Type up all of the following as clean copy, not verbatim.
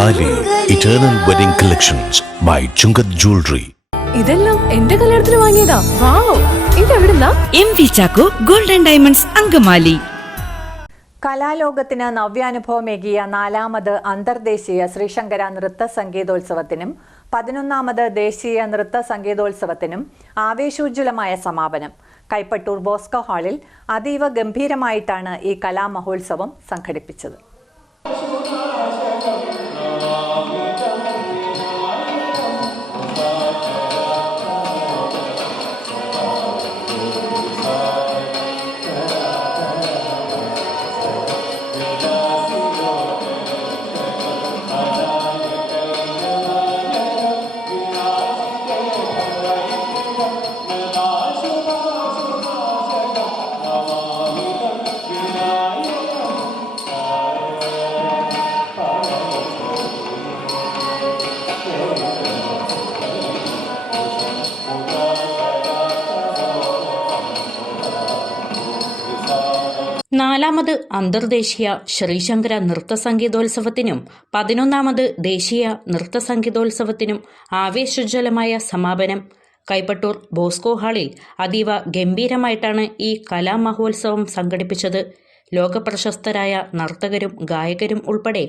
താലി eternal wedding collections by Chungath jewellery. ഇതെല്ലാം എന്റെ കല്യാണത്തിന് വാങ്ങിയതാ. വാവ്, ഇതെവിടുന്നാ? MV Chacko golden diamonds Angamaly. കലാലോകത്തിന് നവ്യാനുഭവമേകിയ 4ാമത് അന്തർദേശീയ ശ്രീശങ്കര നൃത്ത സംഗീതോത്സവത്തിനും 11ാമത് ദേശീയ നൃത്ത സംഗീതോത്സവത്തിനും ആവേശോജ്വലമായ സമാപനം. കൈപ്പട്ടൂർ ബോസ്കോ ഹാളിൽ അതീവ ഗംഭീരമായിട്ടാണ് ഈ കലാമഹോത്സവം സംഘടിപ്പിച്ചത്. നാലാമത് അന്തർദേശീയ ശ്രീശങ്കര നൃത്ത സംഗീതോത്സവത്തിനും 11ാമത് ദേശീയ നൃത്ത സംഗീതോത്സവത്തിനും ആവേശോജ്വലമായ സമാപനം. കൈപ്പട്ടൂർ ബോസ്കോ ഹാളിൽ അതീവ ഗംഭീരമായിട്ടാണ് ഈ കലാമഹോത്സവം സംഘടിപ്പിച്ചത്. ലോകപ്രശസ്തരായ നർത്തകരും ഗായകരും ഉൾപ്പെടെ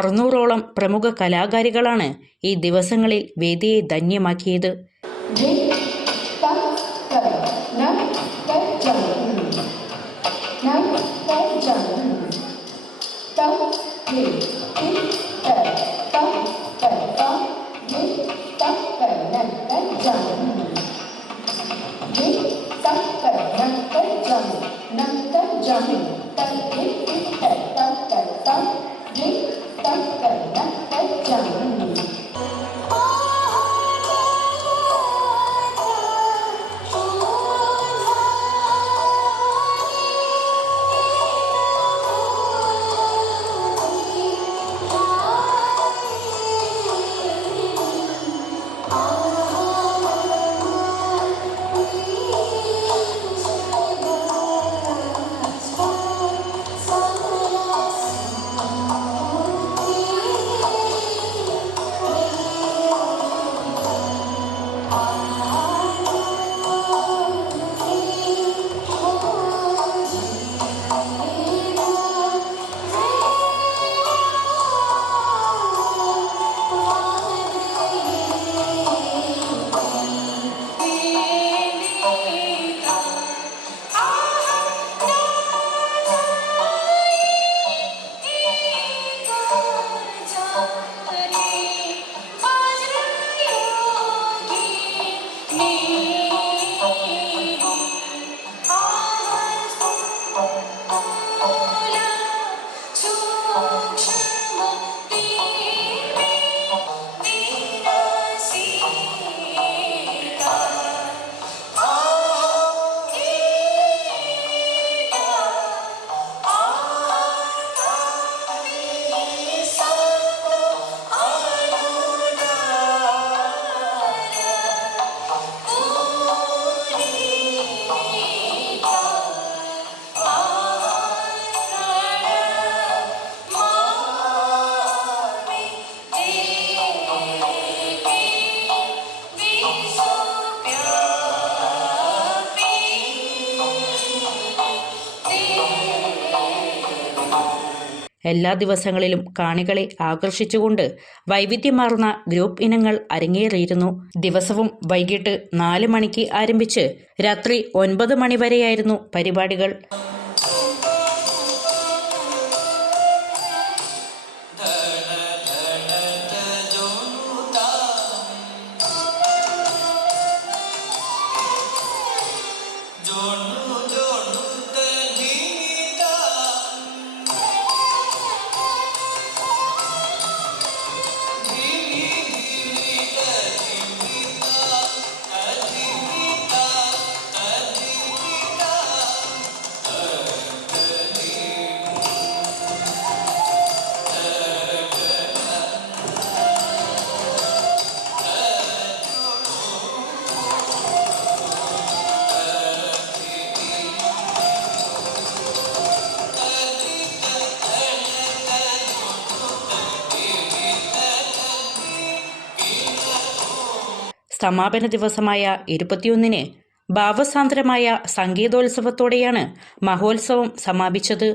600ഓളം പ്രമുഖ കലാകാരികളാണ് ഈ ദിവസങ്ങളിൽ വേദിയെ ധന്യമാക്കിയത്. എല്ലാ ദിവസങ്ങളിലും കാണികളെ ആകർഷിച്ചുകൊണ്ട് വൈവിധ്യമാർന്ന ഗ്രൂപ്പ് ഇനങ്ങൾ അരങ്ങേറിയിരുന്നു. ദിവസവും വൈകിട്ട് 4 മണിക്ക് ആരംഭിച്ച് രാത്രി 9 മണി വരെയായിരുന്നു പരിപാടികൾ. സമാപന ദിവസമായ 21-ന് ഭാവസാന്ദ്രമായ സംഗീതോത്സവത്തോടെയാണ് മഹോത്സവം സമാപിച്ചത്.